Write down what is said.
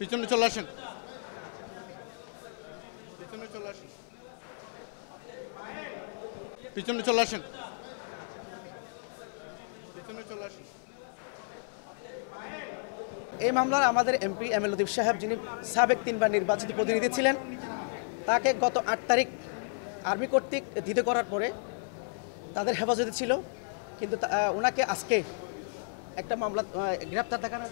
পিছনে চলে আসেন, পিছনে চলে আসেন, পিছনে চলে আসেন, পিছনে চলে আসেন। এই মামলার আমাদের এমপি এম এ লতিফ সাহেব, যিনি সাবেক 3 বার নির্বাচিত প্রতিনিধি ছিলেন, তাকে গত 8 তারিখ আর্মি কর্তৃক ধৃত করার পরে তাদের হেফাজতে ছিল, কিন্তু ওনাকে আজকে একটা মামলা গ্রেপ্তার দেখানো